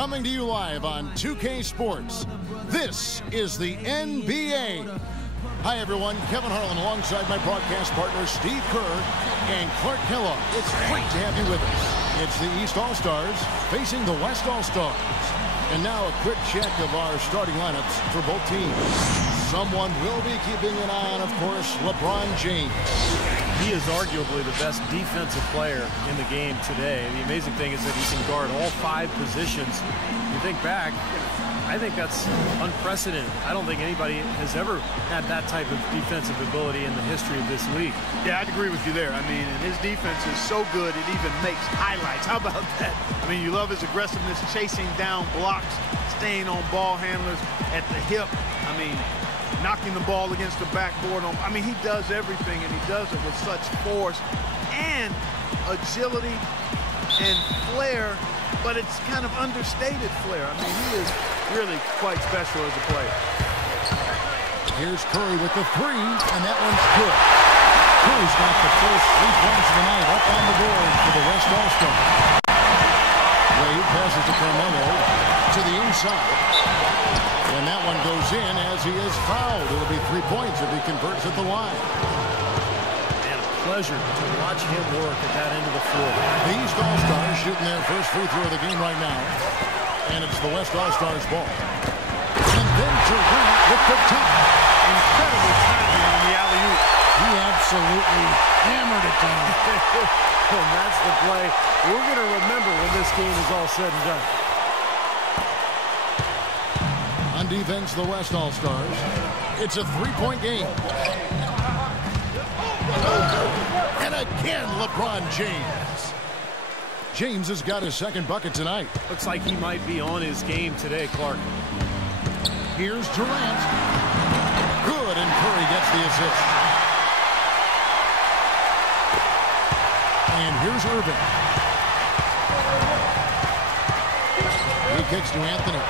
Coming to you live on 2K Sports, this is the NBA. Hi, everyone. Kevin Harlan alongside my broadcast partners Steve Kerr and Clark Kellogg. It's great to have you with us. It's the East All-Stars facing the West All-Stars. And now a quick check of our starting lineups for both teams. Someone will be keeping an eye on, of course, LeBron James. He is arguably the best defensive player in the game today. The amazing thing is that he can guard all 5 positions. You think back, I think that's unprecedented. I don't think anybody has ever had that type of defensive ability in the history of this league. Yeah, I'd agree with you there. I mean, and his defense is so good, it even makes highlights. How about that? I mean, you love his aggressiveness, chasing down blocks, staying on ball handlers at the hip. I mean, knocking the ball against the backboard. I mean, he does everything, and he does it with such force and agility and flair, but it's kind of understated flair. I mean, he is really quite special as a player. Here's Curry with the 3, and that one's good. Curry's got the first 3 points of the night up on the board for the West All-Stars. Wade passes to Carmelo to the inside. And that one goes in as he is fouled. It'll be 3 points if he converts at the line. And a pleasure to watch him work at that end of the floor. The East All-Stars shooting their first free throw of the game right now. And it's the West All-Stars ball. And then Durant with the top. Incredible timing on the alley-oop. He absolutely hammered it down. And that's the play we're going to remember when this game is all said and done. On defense, the West All-Stars. It's a 3-point game. And again, LeBron James. James has got his second bucket tonight. Looks like he might be on his game today, Clark. Here's Durant. Good, and Curry gets the assist. And here's Irving. He kicks to Anthony.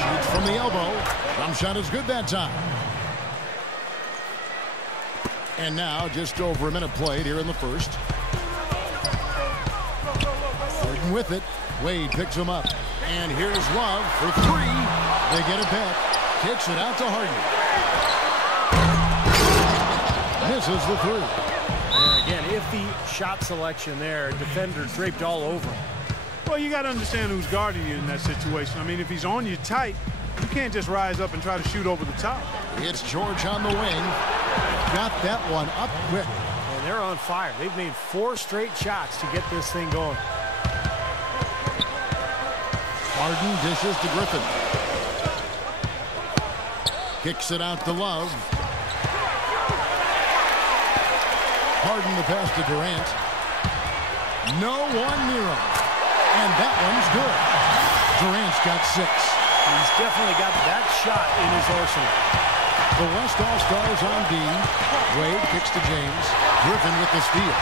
Shoots from the elbow. Jump shot is good that time. And now just over a minute played here in the first. Harden with it. Wade picks him up. And here's Love for 3. They get it back. Kicks it out to Harden. Misses the 3. And again, iffy shot selection there. Defender draped all over him. Well, you got to understand who's guarding you in that situation. I mean, if he's on you tight, you can't just rise up and try to shoot over the top. It's George on the wing. Got that one up quick. And they're on fire. They've made 4 straight shots to get this thing going. Harden dishes to Griffin. Kicks it out to Love. Harden the pass to Durant. No one near him. And that one's good. Durant's got 6. He's definitely got that shot in his arsenal. The West All-Stars on D. Wade kicks to James. Griffin with the steal.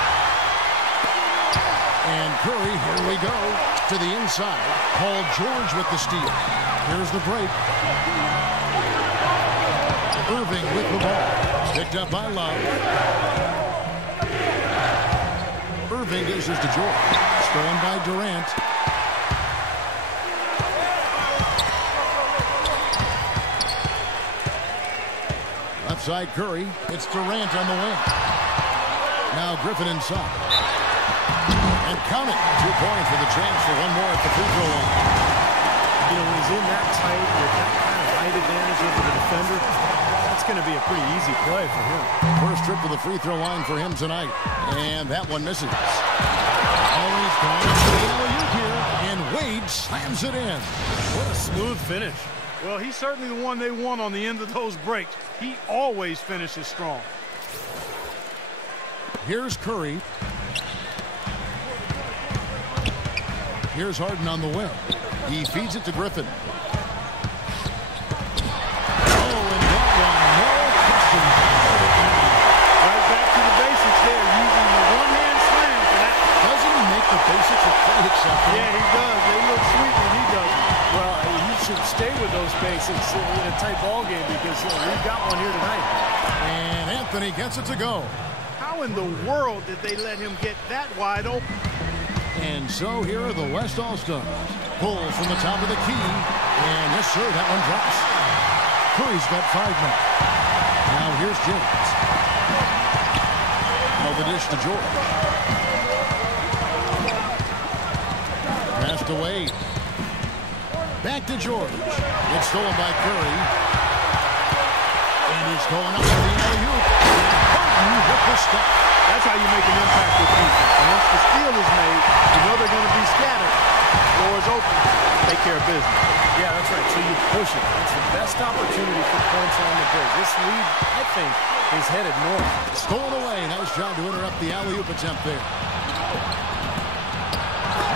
And Curry, here we go, to the inside. Paul George with the steal. Here's the break. Irving with the ball. Picked up by Love. Irving dishes to George. Stolen by Durant. Left side Curry. It's Durant on the wing. Now Griffin inside. And count it. 2 points for the transfer. 1 more at the free throw line. You know, when he's in that tight with that kind of height advantage over the defender, that's going to be a pretty easy play for him. First trip to the free throw line for him tonight. And that one misses. Always going to the alley-oop here. And Wade slams it in. What a smooth finish. Well, he's certainly the one they want on the end of those breaks. He always finishes strong. Here's Curry. Here's Harden on the wing. He feeds it to Griffin. Oh, and that one, no question. Right back to the basics there, using the one-hand slam for that. Doesn't he make the basics a play acceptable? Yeah, he does. They look sweet when he does it. Well, he should stay with those basics in a tight ball game because we've got one here tonight. And Anthony gets it to go. How in the world did they let him get that wide open? And so here are the West All-Stars. Pull from the top of the key. And yes, sir, that one drops. Curry's got 5 men. Now here's James. Now the dish to George. Passed away. Back to George. It's stolen by Curry. And he's going up for the alley-oop. Harden with the step. That's how you make an impact with defense. And once the steal is made, you know they're going to be scattered. Floor is open. Take care of business. Yeah, that's right. So you push it. It's the best opportunity for points on the break. This lead, I think, is headed north. Stolen away. Nice job to interrupt the alley-oop attempt there.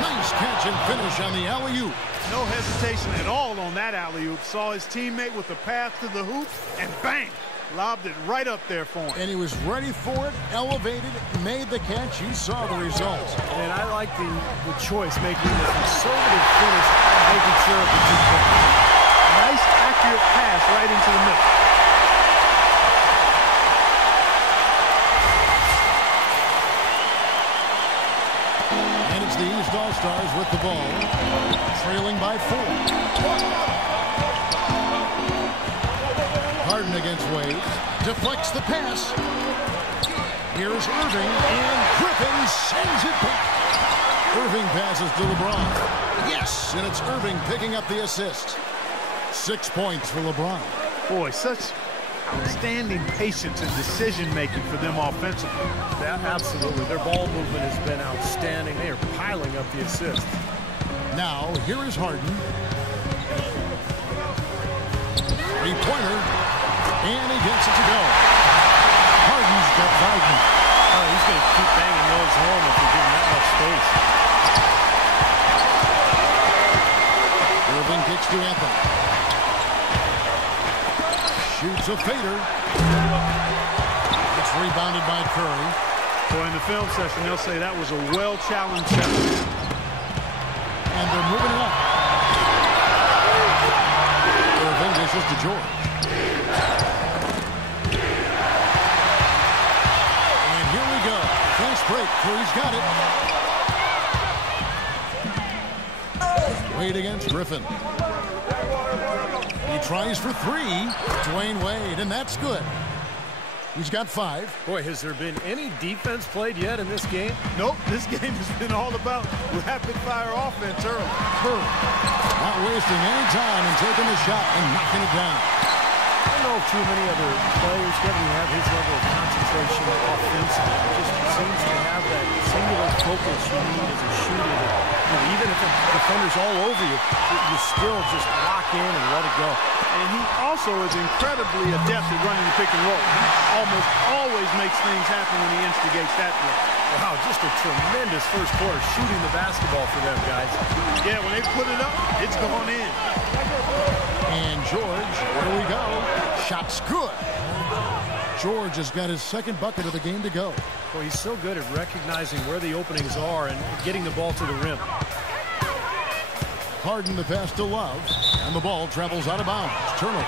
Nice catch and finish on the alley-oop. No hesitation at all on that alley-oop. Saw his teammate with the path to the hoop, and bang! Lobbed it right up there for him. And he was ready for it, elevated, made the catch. You saw the results. And I like the choice, making the conservative finish, making sure of the 2 points. Nice, accurate pass right into the middle. And it's the East All-Stars with the ball, trailing by 4. Harden against Wade, deflects the pass. Here's Irving, and Griffin sends it back. Irving passes to LeBron. Yes, and it's Irving picking up the assist. 6 points for LeBron. Boy, such outstanding patience and decision-making for them offensively. Absolutely. Their ball movement has been outstanding. They are piling up the assists. Now, here is Harden. Three-pointer. And he gets it to go. Harden's got 5 men. Oh, he's going to keep banging those home if you give him that much space. Irving kicks to Anthony. Shoots a fader. It's rebounded by Curry. Boy, in the film session, they'll say that was a well-challenged shot. And they're moving it up. Irving dishes to George. Fast break. Curry's got it. Wade against Griffin. He tries for 3. Dwayne Wade, and that's good. He's got 5. Boy, has there been any defense played yet in this game? Nope. This game has been all about rapid-fire offense early. Curry not wasting any time and taking the shot and knocking it down. I don't know if too many other players Kevin have his level of concentration offensively. He just seems to have that singular focus you need as a shooter. Even if the defender's all over you, you still just lock in and let it go. And he also is incredibly adept at running the pick and roll. He almost always makes things happen when he instigates that play. Wow, just a tremendous first quarter shooting the basketball for them, guys. Yeah, when they put it up, it's going in. And George, here we go. Shot's good. George has got his 2nd bucket of the game to go. Well, he's so good at recognizing where the openings are and getting the ball to the rim. Harden the pass to Love, and the ball travels out of bounds. Turnover.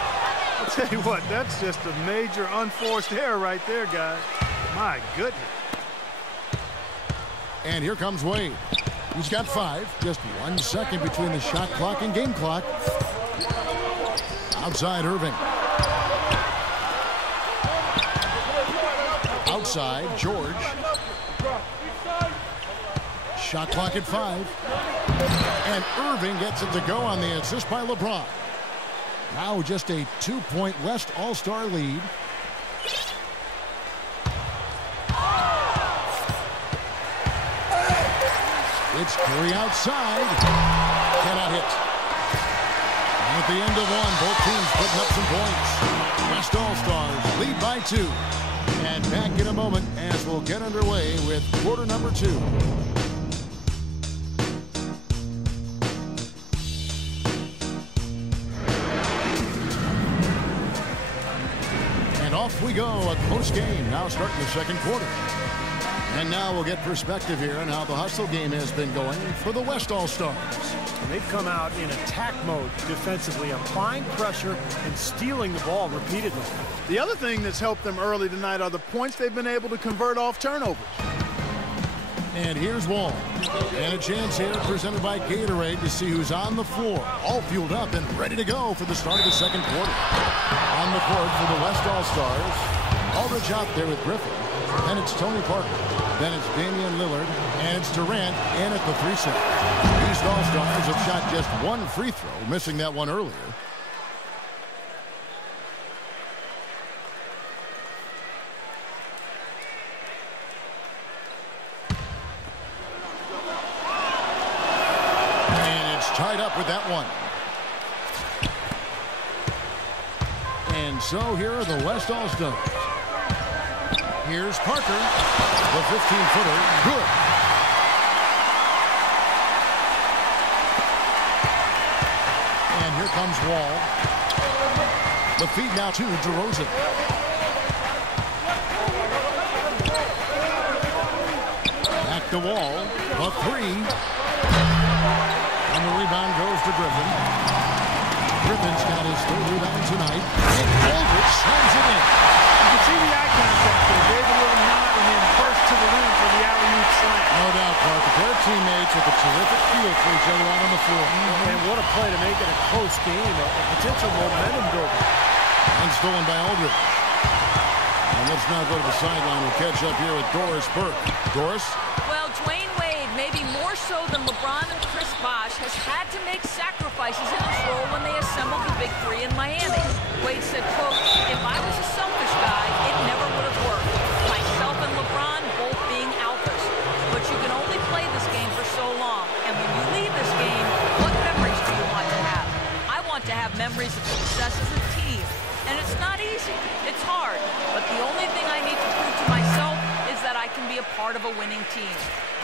I'll tell you what, that's just a major unforced error right there, guys. My goodness. And here comes Wade. He's got 5. Just 1 second between the shot clock and game clock. Outside Irving. Outside George. Shot clock at 5. And Irving gets it to go on the assist by LeBron. Now just a 2-point West All-Star lead. It's Curry outside. Cannot hit. And at the end of 1, both teams putting up some points. West All-Stars lead by 2. And back in a moment as we'll get underway with quarter number 2. And off we go, a close game now starting the 2nd quarter. And now we'll get perspective here on how the hustle game has been going for the West All-Stars. And they've come out in attack mode defensively, applying pressure and stealing the ball repeatedly. The other thing that's helped them early tonight are the points they've been able to convert off turnovers. And here's Wall. And a chance here presented by Gatorade to see who's on the floor. All fueled up and ready to go for the start of the second quarter. On the court for the West All-Stars. Aldridge out there with Griffin. Then it's Tony Parker. Then it's Damian Lillard. And it's Durant in at the 3 set. East All-Stars have shot just one free throw, missing that one earlier. Tied up with that one. And so here are the West All-Stars. Here's Parker. The 15-footer. Good. And here comes Wall. The feed now to DeRozan. Back to Wall. The 3. And the rebound goes to Griffin. Griffin's got his 3rd rebound tonight. And Aldridge slams it in. You can see the eye contact there. Gave a little nod and then burst to the rim for the alley-oop slam. No doubt, Parker. Their teammates with a terrific feel for each other out on the floor. And what a play to make it a close game. A potential momentum builder. And stolen by Aldridge. And let's now go to the sideline. We'll catch up here with Doris Burke. Doris? Well, Dwayne Wade, maybe more so than LeBron and Chris Bosh, has had to make sacrifices in his role when they assembled the Big Three in Miami. Wade said, quote, if I was a selfish guy, it never would have worked. Myself and LeBron both being alphas. But you can only play this game for so long. And when you leave this game, what memories do you want to have? I want to have memories of success as a team. And it's not easy. It's hard. But the only thing I need to prove to myself is that I can be a part of a winning team.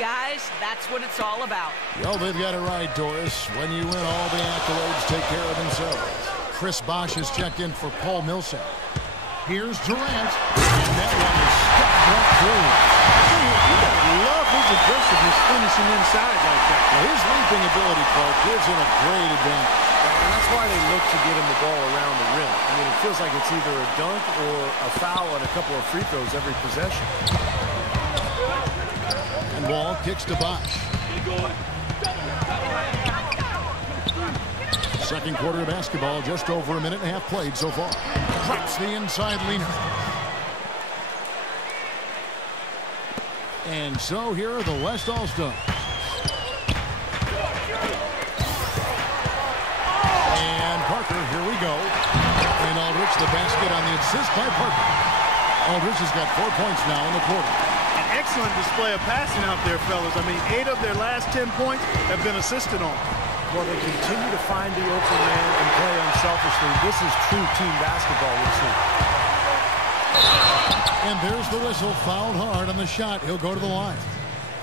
Guys, that's what it's all about. Well, they've got it right, Doris. When you win, all the accolades take care of themselves. Chris Bosh has checked in for Paul Millsap. Here's Durant. And that one is stuck right through. You gotta love his aggressiveness finishing inside like that. Well, his leaping ability, Clark, gives him a great advantage. And that's why they look to get him the ball around the rim. I mean, it feels like it's either a dunk or a foul and a couple of free throws every possession. And Wall kicks to Bosh. Second quarter of basketball, just over a minute and a half played so far. Drops the inside leaner. And so here are the West All-Stars. And Parker, here we go. And Aldridge, the basket on the assist by Parker. Aldridge has got 4 points now in the quarter. An excellent display of passing out there, fellas. I mean, 8 of their last 10 points have been assisted on. Well, they continue to find the open man and play unselfishly. This is true team basketball, we see. And there's the whistle. Fouled hard on the shot. He'll go to the line.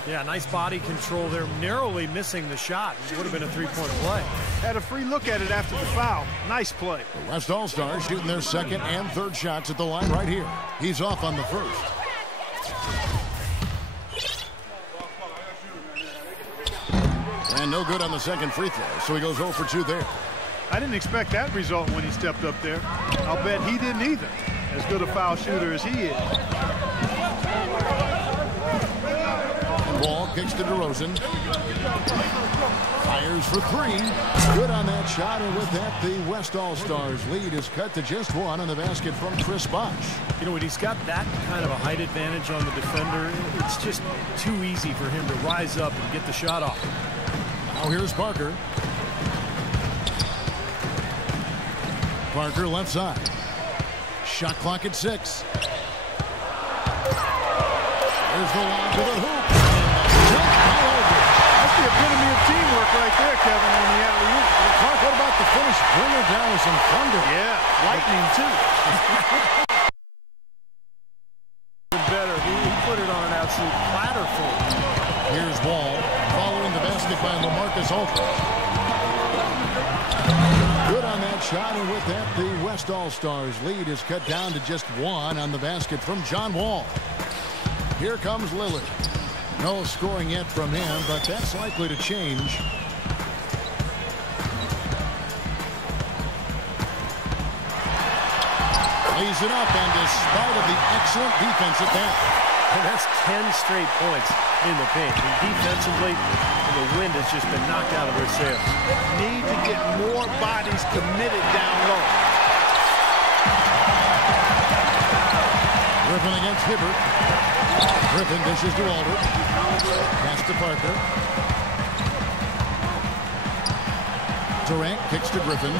Yeah, nice body control there. Narrowly missing the shot. It would have been a three-point play. Had a free look at it after the foul. Nice play. The West All-Stars shooting their second and third shots at the line right here. He's off on the first. And no good on the second free throw, so he goes 0 for 2 there. I didn't expect that result when he stepped up there. I'll bet he didn't either. As good a foul shooter as he is. And Wall kicks to DeRozan. Fires for 3. Good on that shot, and with that, the West All-Stars lead is cut to just 1 on the basket from Chris Bosh. You know, when he's got that kind of a height advantage on the defender, it's just too easy for him to rise up and get the shot off. Now here's Parker. Parker left side. Shot clock at 6. There's the lob to the hoop. That's the epitome of teamwork right there, Kevin, on the alley-oop. Clark, what about the finish? Bring her down with some thunder. Yeah, lightning too. Better. He put it on an absolute platter for him. Here's Wall following the basket by LaMarcus Aldridge. Good on that shot, and with that, the West All-Stars lead is cut down to just 1 on the basket from John Wall. Here comes Lillard. No scoring yet from him, but that's likely to change. Lays it up, and despite of the excellent defense at that, And that's 10 straight points in the paint. And defensively, the wind has just been knocked out of their sails. Need to get more bodies committed down low. Griffin against Hibbert. Griffin dishes to Aldridge. Pass to Parker. Durant kicks to Griffin.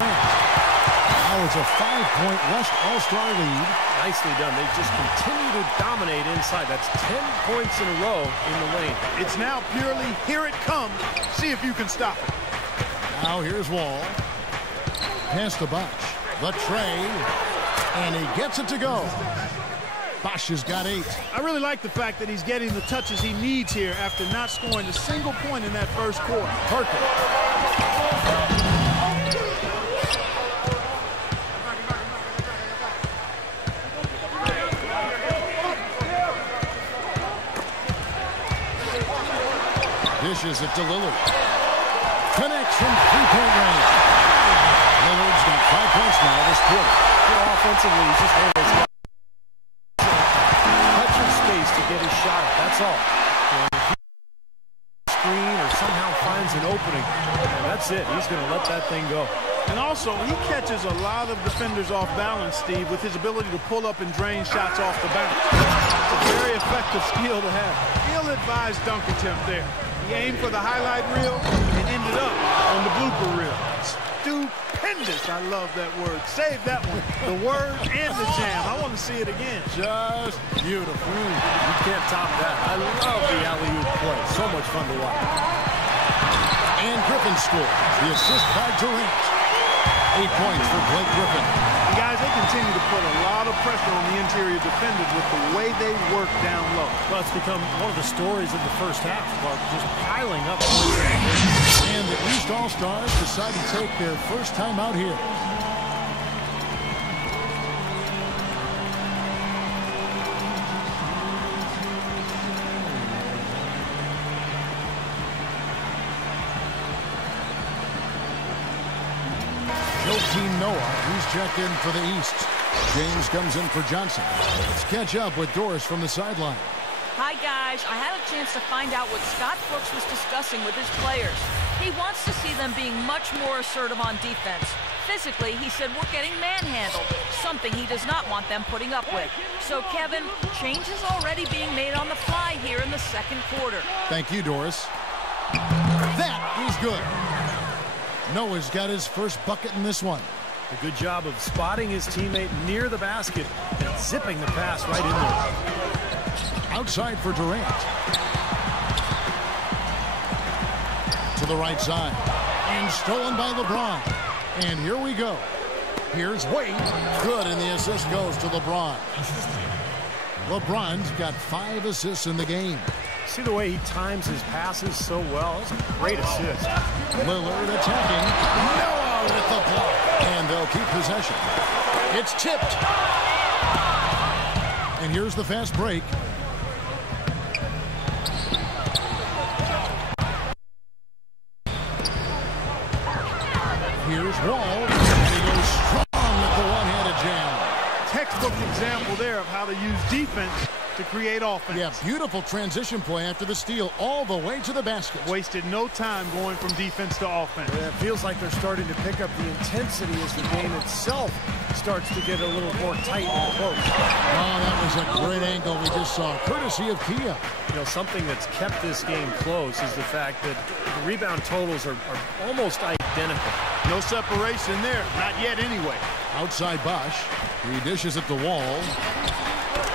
Now it's a 5-point West All-Star lead. Nicely done. They just continue to dominate inside. That's 10 points in a row in the lane. It's now purely here it comes. See if you can stop it. Now here's Wall. Pass to Bosch. The tray. And he gets it to go. Bosch has got 8. I really like the fact that he's getting the touches he needs here after not scoring a single point in that first quarter. Parker. Dishes it to Lillard. Connects from 3-point range. Lillard's got 5 points now this quarter. Good offensively, he's just able to touch in space to get his shot up. That's all. And if he screen or somehow finds an opening, that's it. He's going to let that thing go. And also, he catches a lot of defenders off balance, Steve, with his ability to pull up and drain shots off the bounce. It's a very effective skill to have. Ill-advised dunk attempt there. He aimed for the highlight reel and ended up on the blooper reel. Stupendous. I love that word. Save that one. The word and the jam. I want to see it again. Just beautiful. You can't top that. I love the alley-oop play. So much fun to watch. And Griffin scores. The assist by Durant. 8 points for Blake Griffin. And guys, they continue to put a lot of pressure on the interior defenders with the way they work down low. Well, it's become one of the stories of the first half, about just piling up. And the East All-Stars decide to take their first time out here. Team Noah, he's checked in for the East. James comes in for Johnson. Let's catch up with Doris from the sideline. Hi, guys. I had a chance to find out what Scott Brooks was discussing with his players. He wants to see them being much more assertive on defense. Physically, he said we're getting manhandled, something he does not want them putting up with. So, Kevin, change is already being made on the fly here in the second quarter. Thank you, Doris. That is good. Noah's got his first bucket in this one. A good job of spotting his teammate near the basket and zipping the pass right in there. Outside for Durant. To the right side. And stolen by LeBron. And here we go. Here's Wade. Good, and the assist goes to LeBron. LeBron's got 5 assists in the game. See the way he times his passes so well? It's a great assist. Lillard attacking. Noah with the block. And they'll keep possession. It's tipped. And here's the fast break. Here's Wall. And he goes strong with the one-handed jam. Textbook example there of how to use defense to create offense. Yeah, beautiful transition play after the steal all the way to the basket. Wasted no time going from defense to offense. Yeah, it feels like they're starting to pick up the intensity as the game itself starts to get a little more tight and close. Oh, that was a great angle we just saw, courtesy of Kia. You know, something that's kept this game close is the fact that the rebound totals are almost identical. No separation there, not yet anyway. Outside Bosch, he dishes it to Wall.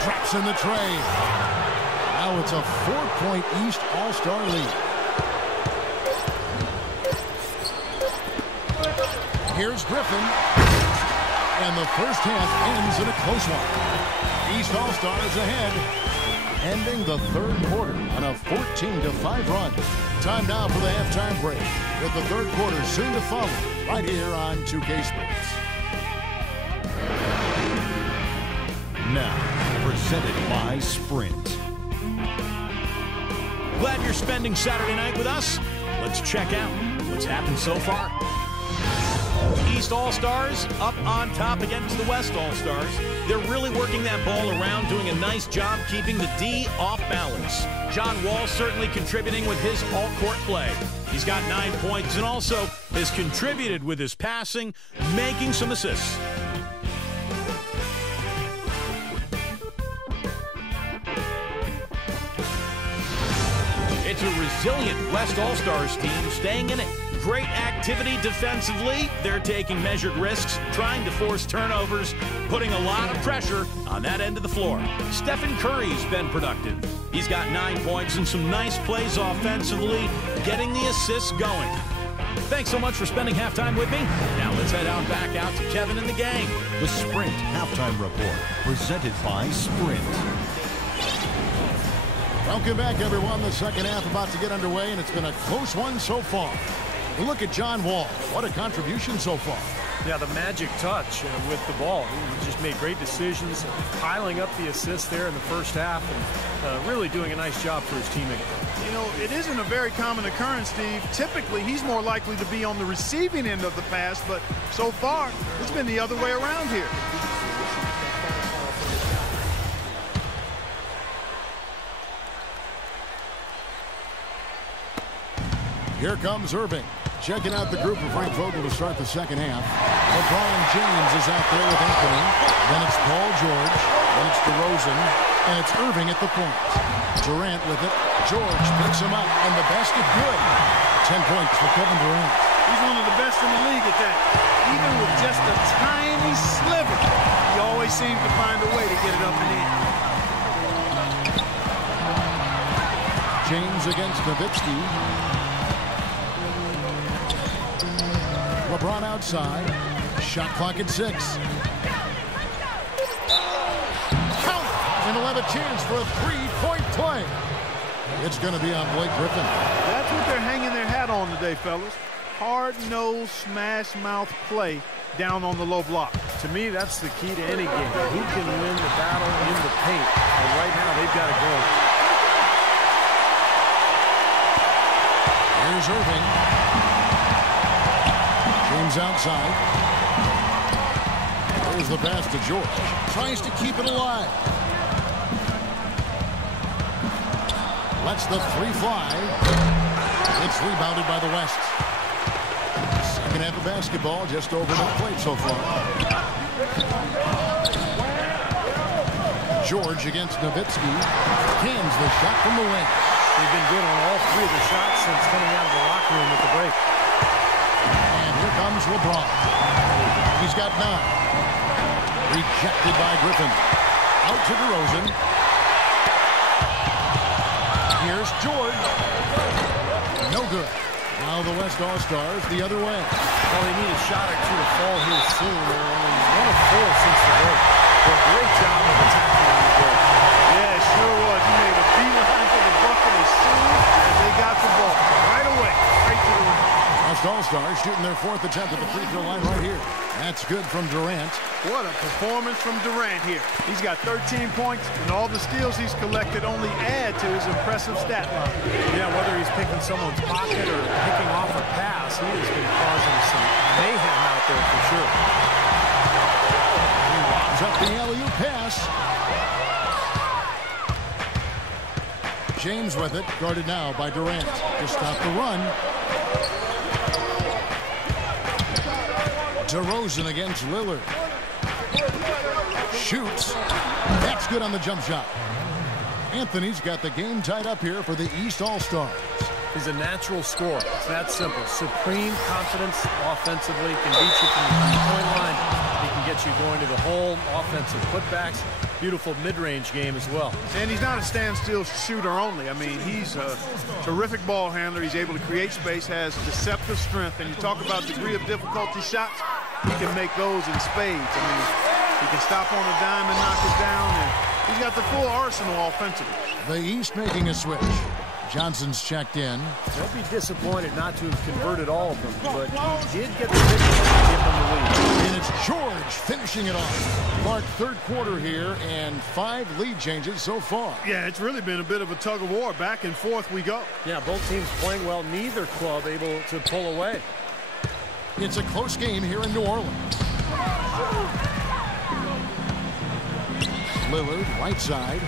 Drops in the tray. Now it's a 4-point East All-Star lead. Here's Griffin. And the first half ends in a close one. East All-Stars ahead. Ending the third quarter on a 14-5 run. Time now for the halftime break, with the third quarter soon to follow right here on 2K Sports. Now, presented by Sprint. Glad you're spending Saturday night with us. Let's check out what's happened so far. East All-Stars up on top against the West All-Stars. They're really working that ball around, doing a nice job keeping the D off balance. John Wall certainly contributing with his all-court play. He's got 9 points and also has contributed with his passing, making some assists. It's a resilient West All-Stars team staying in it. Great activity defensively. They're taking measured risks, trying to force turnovers, putting a lot of pressure on that end of the floor. Stephen Curry's been productive. He's got 9 points and some nice plays offensively, getting the assists going. Thanks so much for spending halftime with me. Now let's head back out to Kevin and the gang. The Sprint Halftime Report, presented by Sprint. Welcome back, everyone. The second half about to get underway, and it's been a close one so far. Look at John Wall. What a contribution so far. Yeah, the magic touch with the ball. He just made great decisions, piling up the assists there in the first half, and really doing a nice job for his teammate. You know, it isn't a very common occurrence, Steve. Typically, he's more likely to be on the receiving end of the pass, but so far, it's been the other way around here. Here comes Irving. Checking out the group of Frank Vogel to start the second half. LeBron James is out there with Anthony. Then it's Paul George. Then it's DeRozan. And it's Irving at the point. Durant with it. George picks him up. And the basket good. 10 points for Kevin Durant. He's one of the best in the league at that. Even with just a tiny sliver, he always seems to find a way to get it up and in. James against Nowitzki. LeBron outside. Shot clock at 6. Count! And he'll have a chance for a three-point play. It's going to be on Blake Griffin. That's what they're hanging their hat on today, fellas. Hard-nosed, smash-mouth play down on the low block. To me, that's the key to any game. Who can win the battle in the paint? And right now, they've got to go. Here's Irving. James outside. There's the pass to George. Tries to keep it alive. Lets the three fly. It's rebounded by the West. Second half of basketball, just over the plate so far. George against Nowitzki. Cans the shot from the wing. They've been good on all three of the shots since coming out of the locker room with the break. And here comes LeBron. He's got 9. Rejected by Griffin. Out to DeRozan. Here's George. No good. Now the West All-Stars the other way. Well, they need a shot or two to fall here soon. They're only 1 of 4 since the break. Well, great job of attacking on the break. Yeah, it sure was. He made a beeline for the bucket as soon as they got the ball. Right away. Right to the rim. West All-Stars shooting their 4th attempt at the free throw line right here. That's good from Durant. What a performance from Durant here. He's got 13 points, and all the steals he's collected only add to his impressive stat line. Yeah, whether he's picking someone's pocket or picking off a pass, he has been causing some mayhem out there for sure. He lobs up the alley-oop pass. James with it, guarded now by Durant to stop the run. DeRozan against Lillard. Shoots. That's good on the jump shot. Anthony's got the game tied up here for the East All-Stars. He's a natural scorer. It's that simple. Supreme confidence offensively. Can beat you from the three-point line. He can get you going to the hole. Offensive putbacks. Beautiful mid-range game as well. And he's not a standstill shooter only. I mean, he's a terrific ball handler. He's able to create space, has deceptive strength. And you talk about degree of difficulty shots, he can make those in spades. I mean, he can stop on a dime and knock it down. And he's got the full arsenal offensively. The East making a switch. Johnson's checked in. They'll be disappointed not to have converted all of them, but he did get the big one to give them the lead. And it's George finishing it off. Clark, third quarter here, and 5 lead changes so far. Yeah, it's really been a bit of a tug of war. Back and forth we go. Yeah, both teams playing well. Neither club able to pull away. It's a close game here in New Orleans. Lillard, right side.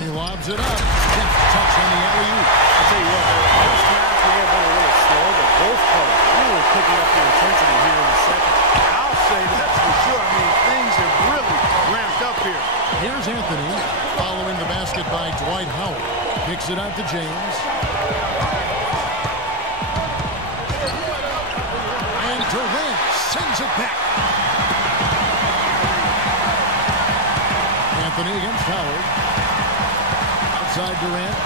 He lobs it up. Touch on the alley-oop. I'll tell you what, the first half may have been a little slow, but both players really picking up the intensity here in the second. I'll say that's for sure. I mean, things have really ramped up here. Here's Anthony following the basket by Dwight Howard. Kicks it out to James. And Durant sends it back. Anthony against Howard. Outside Durant.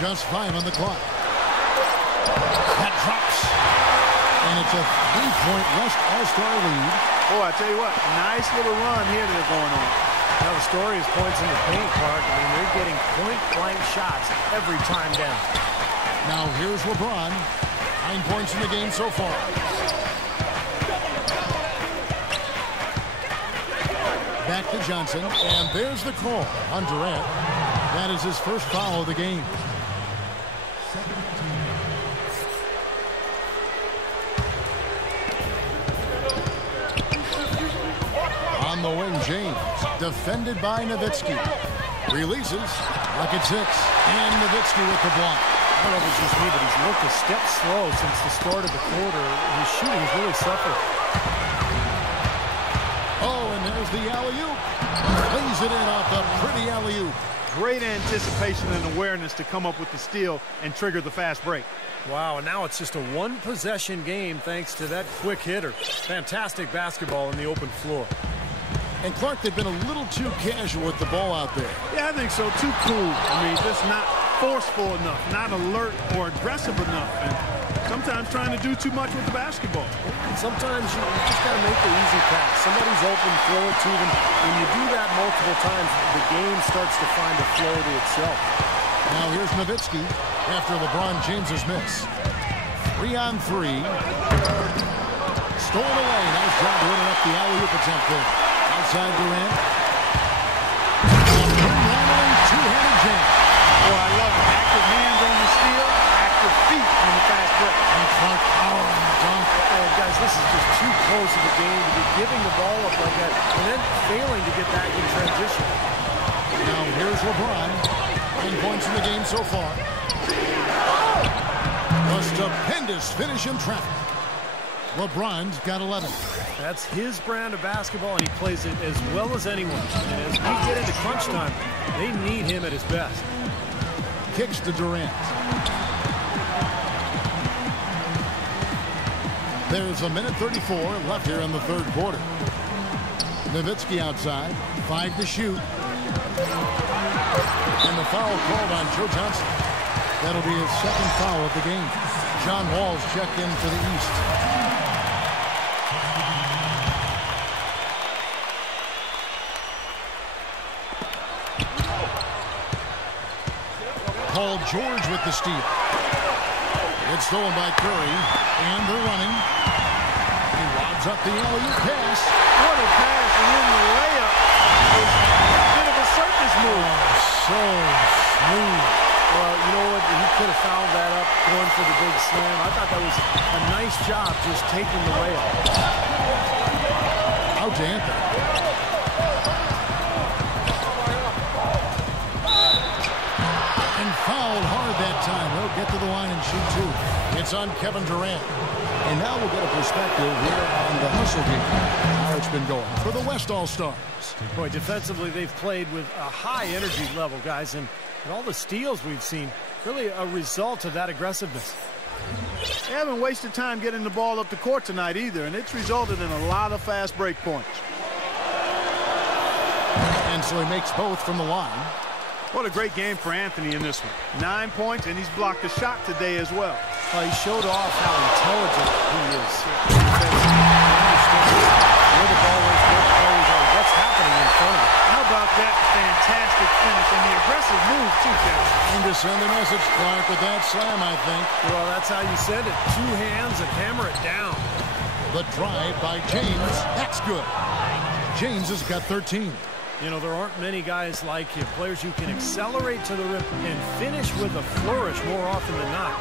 Just 5 on the clock. That drops. And it's a 3-point West All-Star lead. Boy, I tell you what, nice little run here that they're going on. Now the story is points in the paint, Clark. I mean, they're getting point-blank shots every time down. Now here's LeBron. 9 points in the game so far. Back to Johnson, and there's the call on Durant. That is his first foul of the game. On the wing, James, defended by Nowitzki. Releases, bucket 6, and Nowitzki with the block. I don't know if it's just me, but he's looked a step slow since the start of the quarter. His shooting's really suffered. Oh, and there's the alley-oop. Plays it in off the pretty alley-oop. Great anticipation and awareness to come up with the steal and trigger the fast break. Wow, and now it's just a one-possession game thanks to that quick hitter. Fantastic basketball in the open floor. And Clark, they've been a little too casual with the ball out there. Yeah, I think so. Too cool. I mean, just not forceful enough, not alert or aggressive enough, and sometimes trying to do too much with the basketball. And sometimes you just got to make the easy pass. Somebody's open, throw it to them. When you do that multiple times, the game starts to find a flow to itself. Now here's Nowitzki after LeBron James's miss. 3 on 3. Stolen away. Nice job winning up the alley-oop attempt there. Outside Durant. Handling two-handed jam. Boy, I love it. Active hands on the steal, active feet on the fast break. And front power on the dunk. Oh, guys, this is just too close of a game to be giving the ball up like that and then failing to get back in transition. Now here's LeBron. 9 points in the game so far. A stupendous finish in traffic. LeBron's got 11. That's his brand of basketball, and he plays it as well as anyone. And as we get into crunch time, they need him at his best. Kicks to Durant. There's 1:34 left here in the third quarter. Nowitzki outside. 5 to shoot. And the foul called on Joe Johnson. That'll be his second foul of the game. John Wall's checked in for the East. Paul George with the steal. It's stolen by Curry, and they're running. He lobs up the alley-oop pass. What a pass, and then the layup was a bit of a circus move. Oh, so smooth. Well, you know what? He could have fouled that up going for the big slam. I thought that was a nice job just taking the layup. Out to Anthony. Fouled hard that time. He'll get to the line and shoot two. It's on Kevin Durant. And now we'll get a perspective here on the hustle game. How it's been going for the West All-Stars. Boy, defensively, they've played with a high energy level, guys. And all the steals we've seen, really a result of that aggressiveness. They haven't wasted time getting the ball up the court tonight either, and it's resulted in a lot of fast break points. And so he makes both from the line. What a great game for Anthony in this one. 9 points, and he's blocked a shot today as well. He showed off how intelligent he is. He understands where the ball is, where the players are, what's happening in front of him. How about that fantastic finish and the aggressive move, too, Kevin? And to send a message, Clark, with that slam, I think. Well, that's how you send it. 2 hands and hammer it down. The drive by James. That's good. James has got 13. You know, there aren't many guys like him, players who can accelerate to the rim and finish with a flourish more often than not.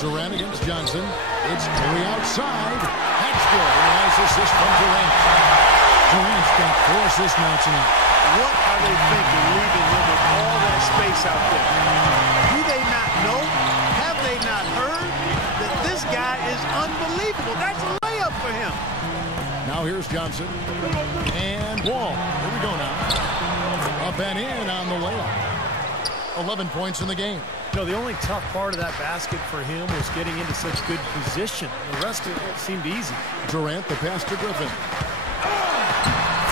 Durant against Johnson. It's Curry outside. That's good. A nice assist from Durant. Durant's got 4 assists now tonight. What are they thinking, leaving him with all that space out there? Do they not know? Have they not heard that this guy is unbelievable? That's a layup for him. Now here's Johnson. And Wall. Here we go now. Up and in on the layup. 11 points in the game. You know, the only tough part of that basket for him was getting into such good position. The rest of it seemed easy. Durant, the pass to Griffin.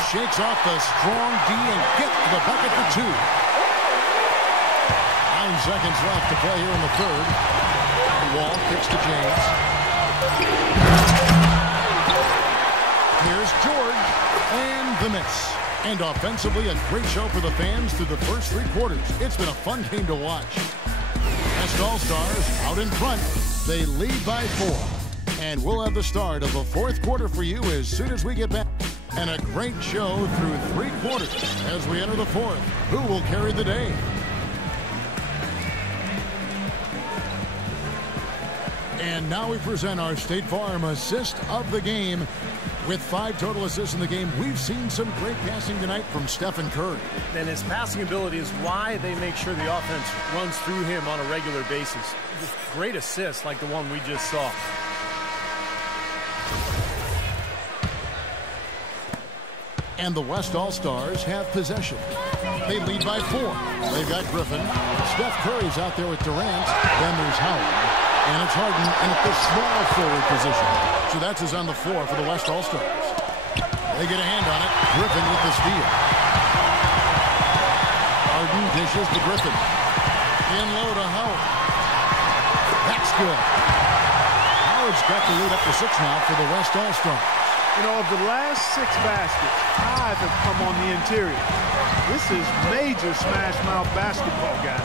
Shakes off the strong D and gets the bucket for 2. 9 seconds left to play here in the third. Wall kicks to James. Here's George, and the miss. And offensively, a great show for the fans through the first 3 quarters. It's been a fun game to watch. West All-Stars out in front. They lead by 4. And we'll have the start of the 4th quarter for you as soon as we get back. And a great show through 3 quarters as we enter the 4th. Who will carry the day? And now we present our State Farm assist of the game. With 5 total assists in the game, we've seen some great passing tonight from Stephen Curry. And his passing ability is why they make sure the offense runs through him on a regular basis. Just great assists like the one we just saw. And the West All-Stars have possession. They lead by 4. They've got Griffin. Steph Curry's out there with Durant. Then there's Howard. And it's Harden in at the small forward position. So that's his on the floor for the West All-Stars. They get a hand on it. Griffin with the steal. Harden dishes to Griffin. In low to Howard. That's good. Howard's got the lead up to 6 now for the West All-Stars. You know, of the last 6 baskets, 5 have come on the interior. This is major smash mouth basketball, guys.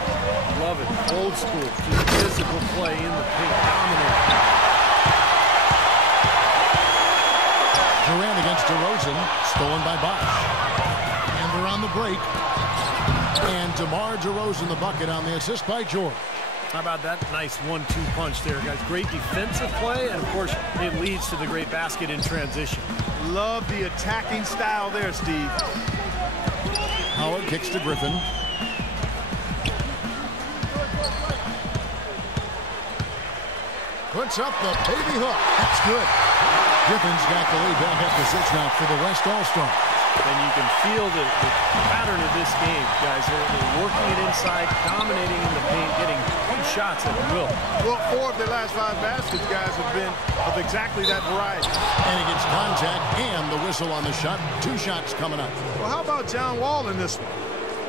Love it. Old school. Just physical play in the paint. Dominant. Durant against DeRozan. Stolen by Bosch. And they're on the break. And DeMar DeRozan the bucket on the assist by George. How about that nice 1-2 punch there, guys? Great defensive play, and of course, it leads to the great basket in transition. Love the attacking style there, Steve. Howard kicks to Griffin. Puts up the baby hook. That's good. Griffin's got the lead back up to 6 now for the West All-Stars. And you can feel the pattern of this game, guys. They're working it inside, dominating in the paint, getting good shots at will. Well, 4 of their last 5 baskets, guys, have been of exactly that variety. And he gets contact and the whistle on the shot. 2 shots coming up. Well, how about John Wall in this one?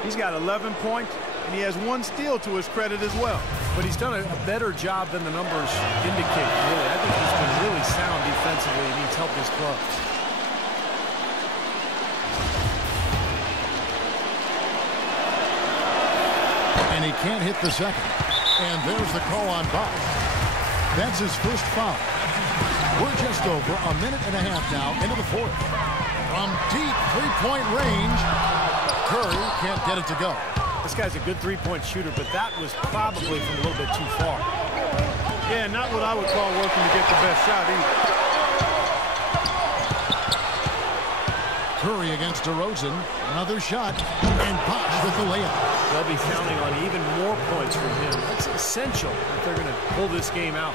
He's got 11 points, and he has 1 steal to his credit as well. But he's done a better job than the numbers indicate, really. I think he's been really sound defensively, and he's helped his club. And he can't hit the second. And there's the call on Bosch. That's his first foul. We're just over a minute and a half now into the 4th. From deep 3-point range, Curry can't get it to go. This guy's a good 3-point shooter, but that was probably from a little bit too far. Yeah, not what I would call working to get the best shot either. Curry against DeRozan. Another shot. And Bosch with the layup. They'll be counting on even more points from him. That's essential if they're going to pull this game out.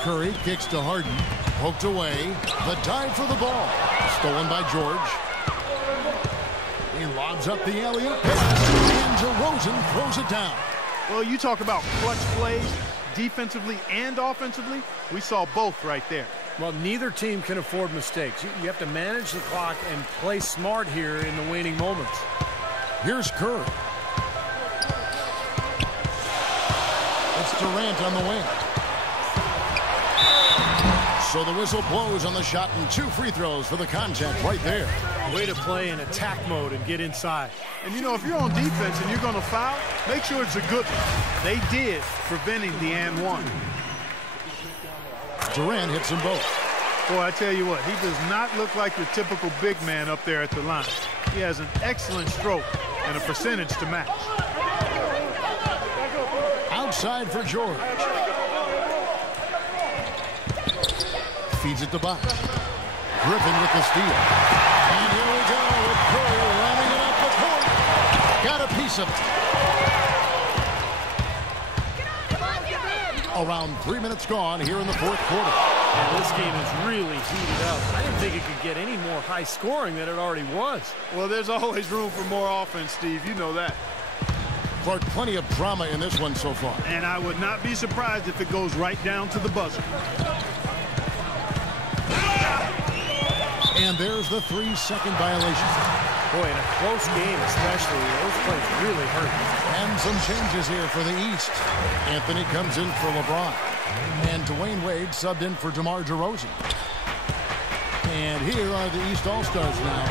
Curry kicks to Harden. Poked away. The dive for the ball. Stolen by George. He lobs up the alley-oop pass. And DeRozan throws it down. Well, you talk about clutch plays, defensively and offensively. We saw both right there. Well, neither team can afford mistakes. You have to manage the clock and play smart here in the waning moments. Here's Curry. It's Durant on the wing. So the whistle blows on the shot and 2 free throws for the contact right there. Way to play in attack mode and get inside. And, you know, if you're on defense and you're going to foul, make sure it's a good one. They did, preventing the and one. Durant hits them both. Boy, I tell you what, he does not look like your typical big man up there at the line. He has an excellent stroke and a percentage to match. Outside for George. Feeds it to Box. Griffin with the steal. And here we go with Curry running it up the court. Got a piece of it. Around 3 minutes gone here in the fourth quarter. And this game is really heated up. I didn't think it could get any more high scoring than it already was. Well, there's always room for more offense, Steve. You know that. Clark, plenty of drama in this one so far. And I would not be surprised if it goes right down to the buzzer. And there's the 3-second violation. Boy, in a close game especially, those plays really hurt. And some changes here for the East. Anthony comes in for LeBron. And Dwayne Wade subbed in for DeMar DeRozan. And here are the East All-Stars now.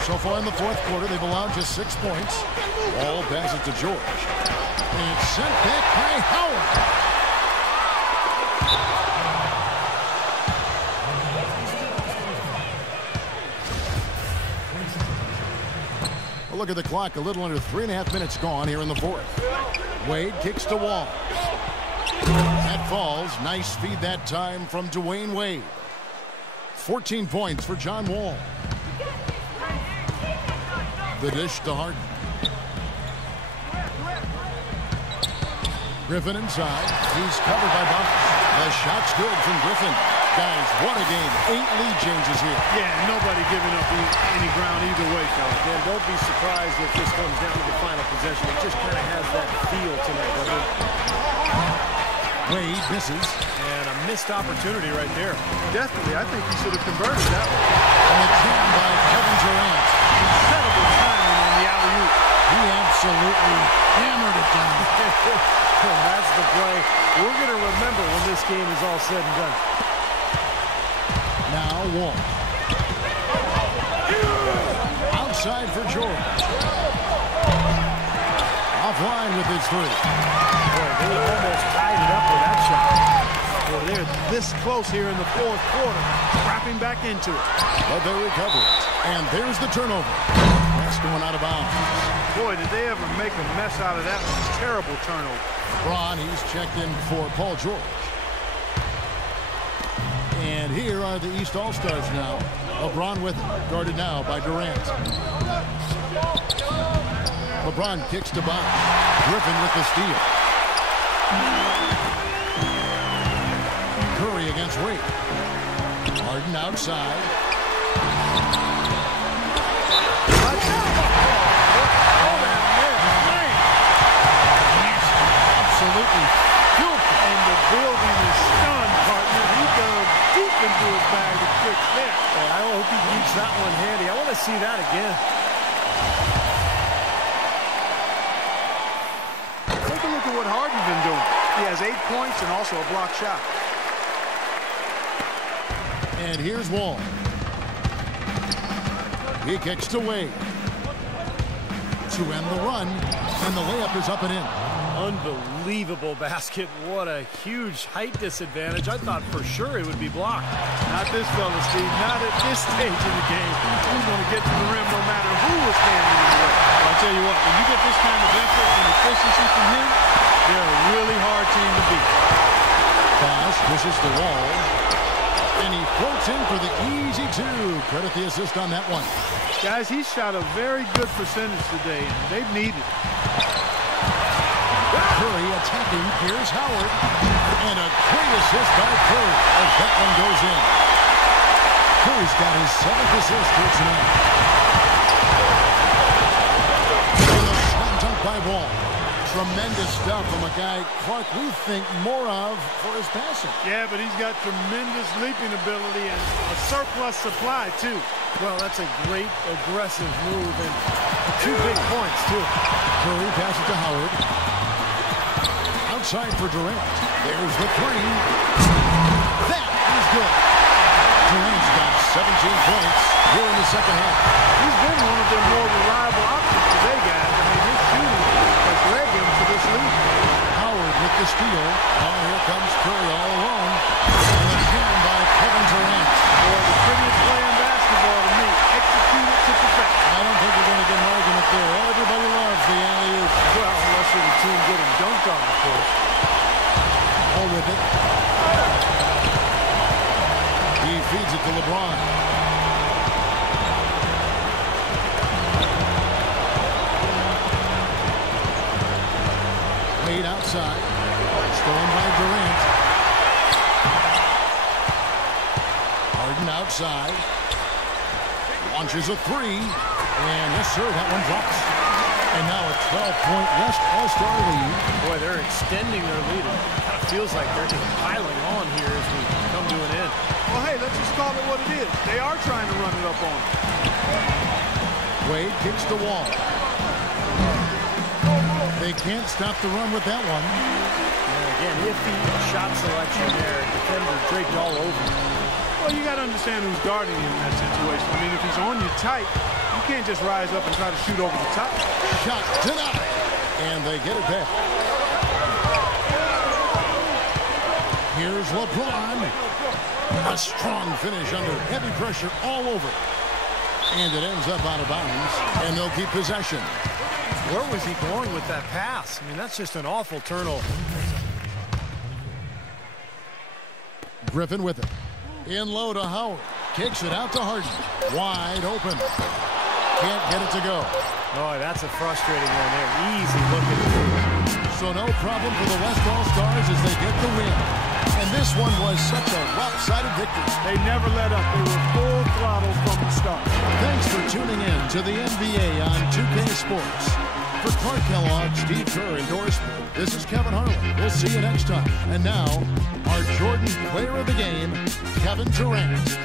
So far in the fourth quarter, they've allowed just 6 points. Ball passes to George. And it's sent back by Howard. Look at the clock, a little under 3.5 minutes gone here in the fourth. Wade kicks to Wall. That falls. Nice feed that time from Dwayne Wade. 14 points for John Wall. The dish to Harden. Griffin inside. He's covered by Bonne. The shot's good from Griffin. Guys, what a game. 8 lead changes here. Yeah, nobody giving up any ground either way, fellas. Dan, don't be surprised if this comes down to the final possession. It just kind of has that feel tonight, doesn't it? Wade misses. And a missed opportunity right there. Definitely, I think he should have converted that one. And a jam by Kevin Durant. Incredible timing on the alley-oop. He absolutely hammered it down. And that's the play we're going to remember when this game is all said and done. Now Wall. Outside for George. Offline with his three. Boy, they almost tied it up with that shot. Well, they're this close here in the fourth quarter. Wrapping back into it. But they recover it. And there's the turnover. That's going out of bounds. Boy, did they ever make a mess out of that one. Terrible turnover. Braun, he's checked in for Paul George. And here are the East All-Stars now. LeBron with it, guarded now by Durant. LeBron kicks to Bonne. Griffin with the steal. Curry against Wade. Harden outside. Absolutely filthy. And the building is stunned, partner. He dug deep into his bag to fix that. Hey, I hope he keeps that one handy. I want to see that again. Take a look at what Harden's been doing. He has 8 points and also a block shot. And here's Wall. He kicks to Wade. To end the run. And the layup is up and in. Unbelievable basket. What a huge height disadvantage. I thought for sure it would be blocked. Not this fella, Steve. Not at this stage in the game. He's going to get to the rim no matter who was standing in the way. I'll tell you what, when you get this kind of effort and efficiency from him, they're a really hard team to beat. Pass pushes the Wall. And he floats in for the easy two. Credit the assist on that one. Guys, he shot a very good percentage today, and they've needed it. Curry attacking. Here's Howard. And a great assist by Curry as that one goes in. Curry's got his 7th assist here tonight. And a slam dunk by Wall. Tremendous stuff from a guy, Clark, we think more of for his passing. Yeah, but he's got tremendous leaping ability and a surplus supply, too. Well, that's a great aggressive move and 2 big points, too. Curry passes to Howard. Outside for Durant. There's the three. That is good. Durant's got 17 points here in the second half. He's been one of their more reliable options today, guys. I mean, his shooting has led him to this lead. Howard with the steal. Oh, here comes Curry all alone. And a jam by Kevin to LeBron. Wade outside. Stolen by Durant. Harden outside. Launches a three. And yes, sir, that one drops. And now a 12-point West All-Star lead. Boy, they're extending their lead. It kind of feels like they're just piling on here as we come to an end. Well, hey, let's just call it what it is. They are trying to run it up on them. Wade kicks the wall. They can't stop the run with that one. Yeah, again, iffy shot selection there. Defender draped all over. Well, you got to understand who's guarding you in that situation. I mean, if he's on you tight, you can't just rise up and try to shoot over the top. Shot denied. And they get it back. Here's LeBron. A strong finish under heavy pressure all over. And it ends up out of bounds. And they'll keep possession. Where was he going with that pass? I mean, that's just an awful turnover. Griffin with it. In low to Howard. Kicks it out to Harden. Wide open. Can't get it to go. Oh, that's a frustrating one there. Easy looking. So no problem for the West All-Stars as they get the win. And this one was such a lopsided victory. They never let up. They were full throttle from the start. Thanks for tuning in to the NBA on 2K Sports. For Clark Kellogg, Steve Kerr endorsement, this is Kevin Harlan. We'll see you next time. And now, our Jordan Player of the Game, Kevin Durant.